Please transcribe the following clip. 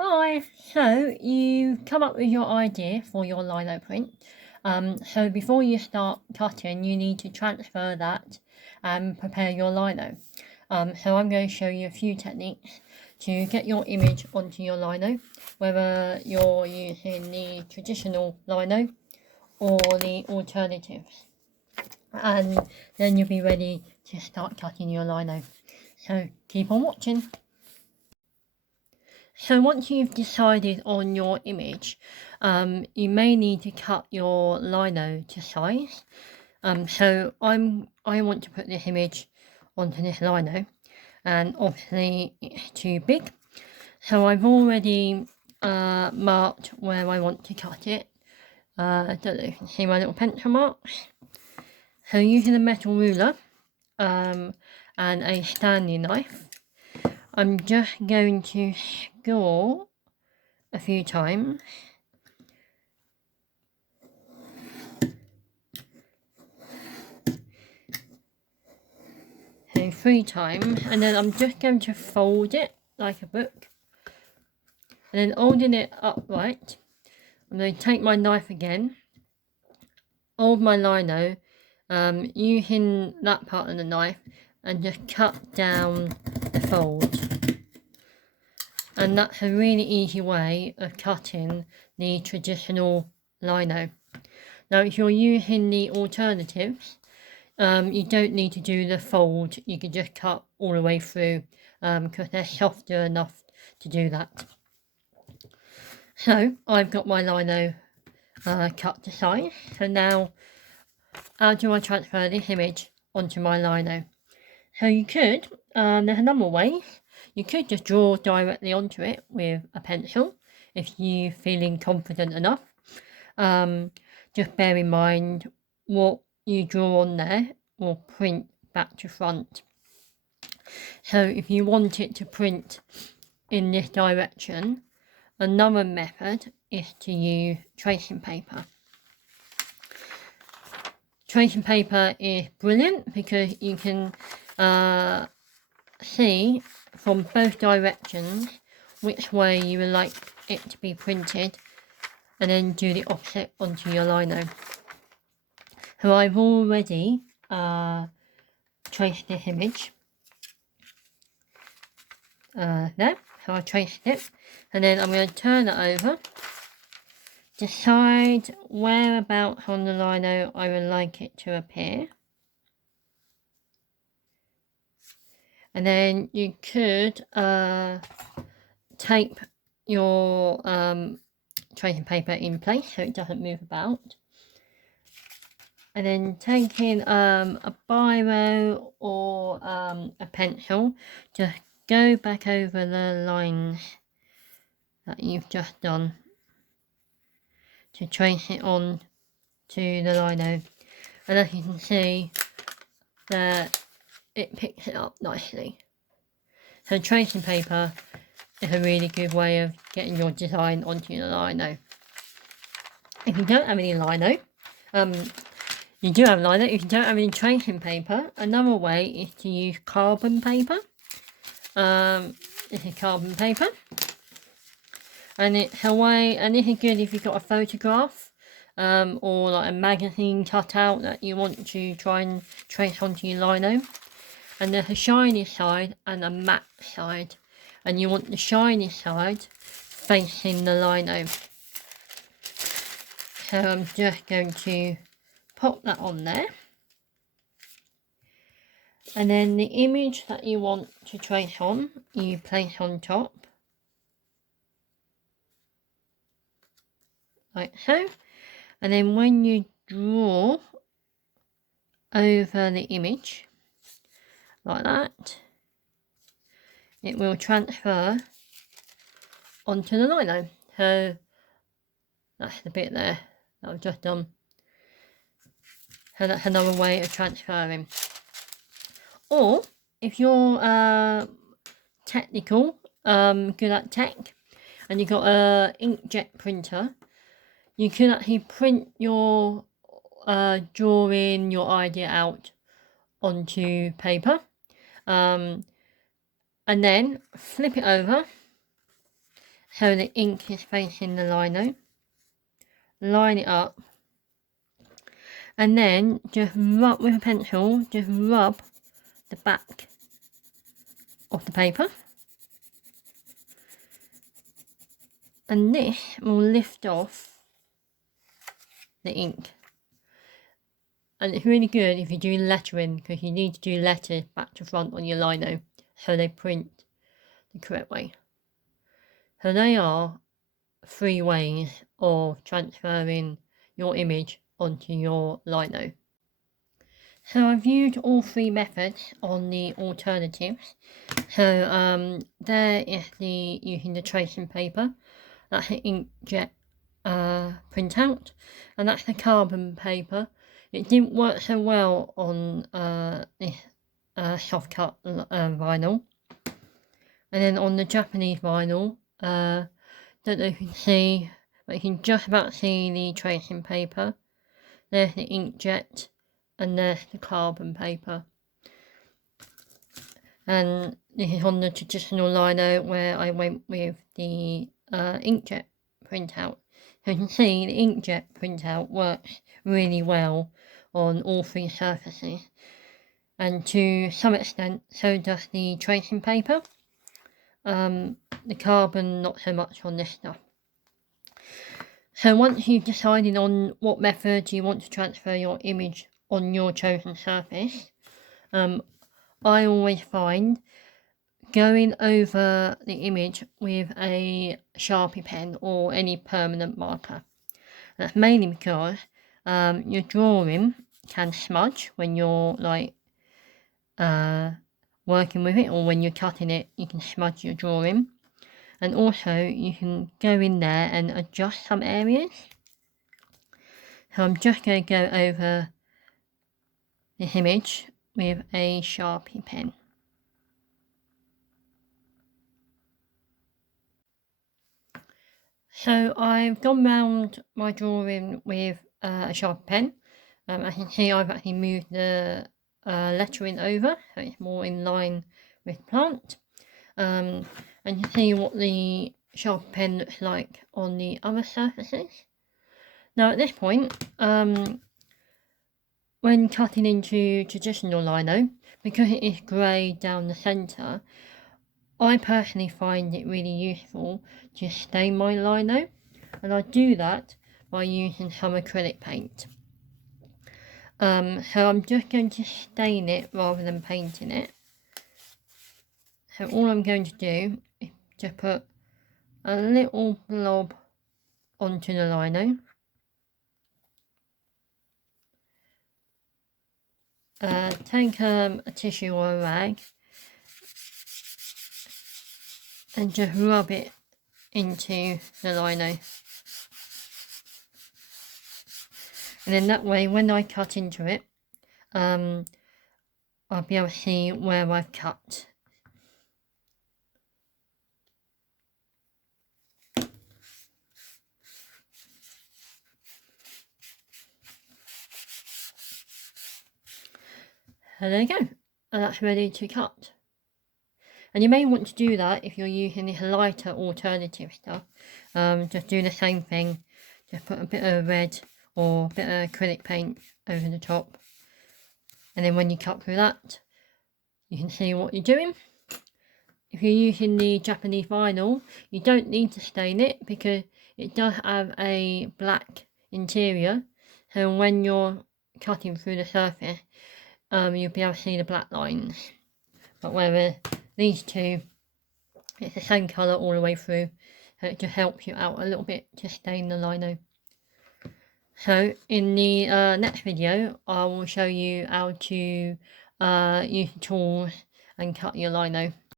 Hi, so you come up with your idea for your lino print. So before you start cutting, you need to transfer that and prepare your lino. So I'm going to show you a few techniques to get your image onto your lino, whether you're using the traditional lino or the alternatives. And then you'll be ready to start cutting your lino. So keep on watching. So once you've decided on your image, you may need to cut your lino to size. So I want to put this image onto this lino, and obviously it's too big. So I've already marked where I want to cut it. I don't know if you can see my little pencil marks. So using a metal ruler and a Stanley knife, I'm just going to score a few times. So 3 times, and then I'm just going to fold it like a book, and then holding it upright, I'm going to take my knife again, hold my lino, using that part of the knife, and just cut down the fold. And that's a really easy way of cutting the traditional lino. Now if you're using the alternatives, you don't need to do the fold, you can just cut all the way through because they're softer enough to do that. So I've got my lino cut to size. So now how do I transfer this image onto my lino? So you could, there's a number of ways. You could just draw directly onto it with a pencil if you're feeling confident enough. Just bear in mind what you draw on there will print back to front. So if you want it to print in this direction, another method is to use tracing paper. Tracing paper is brilliant because you can see from both directions which way you would like it to be printed, and then do the opposite onto your lino. So I've already traced this image there, so I traced it, and then I'm going to turn it over, decide whereabouts on the lino I would like it to appear, and then you could tape your tracing paper in place so it doesn't move about, and then taking a biro or a pencil, just go back over the lines that you've just done to trace it on to the lino, and as you can see that it picks it up nicely. So tracing paper is a really good way of getting your design onto your lino. If you don't have any lino, you do have lino, if you don't have any tracing paper, another way is to use carbon paper. This is carbon paper, and it's a way, and this is good if you've got a photograph or like a magazine cutout that you want to try and trace onto your lino. And there's a shiny side and a matte side, and you want the shiny side facing the lino. So I'm just going to pop that on there, and then the image that you want to trace on, you place on top like so, and then when you draw over the image like that, it will transfer onto the lino. So that's the bit there that I've just done. So that's another way of transferring. Or if you're technical, good at tech, and you've got a inkjet printer, you can actually print your drawing, your idea out onto paper, and then flip it over so the ink is facing the lino. Line it up, and then just rub with a pencil, just rub the back of the paper, and this will lift off the ink. And it's really good if you do lettering, because you need to do letters back to front on your lino so they print the correct way. So they are 3 ways of transferring your image onto your lino. So I've used all 3 methods on the alternatives. So there is using the tracing paper, that's the inkjet printout, and that's the carbon paper. It didn't work so well on this soft cut vinyl. And then on the Japanese vinyl, don't know if you can see, but you can just about see the tracing paper. There's the inkjet, and there's the carbon paper. And this is on the traditional lino where I went with the inkjet printout. So you can see the inkjet printout works really well on all 3 surfaces, and to some extent so does the tracing paper. The carbon not so much on this stuff. So once you've decided on what method you want to transfer your image on your chosen surface, I always find going over the image with a Sharpie pen or any permanent marker. That's mainly because your drawing can smudge when you're like working with it, or when you're cutting it, you can smudge your drawing. And also you can go in there and adjust some areas. So I'm just going to go over this image with a Sharpie pen. So I've gone round my drawing with a Sharpie pen. As you can see, I've actually moved the lettering over, so it's more in line with the plant. And you can see what the Sharpie pen looks like on the other surfaces. Now at this point, when cutting into traditional lino, because it is grey down the centre, I personally find it really useful to stain my lino, and I do that by using some acrylic paint. So I'm just going to stain it rather than painting it. So all I'm going to do is just put a little blob onto the lino. Take a tissue or a rag and just rub it into the lino. And then that way, when I cut into it, I'll be able to see where I've cut. And there you go, and that's ready to cut. And you may want to do that if you're using this lighter alternative stuff. Just do the same thing, just put a bit of red or a bit of acrylic paint over the top, and then when you cut through that, you can see what you're doing. If you're using the Japanese vinyl, you don't need to stain it because it does have a black interior, so when you're cutting through the surface, you'll be able to see the black lines. But whereas these two, it's the same colour all the way through, so it just helps you out a little bit to stain the lino. So in the next video, I will show you how to use the tools and cut your lino.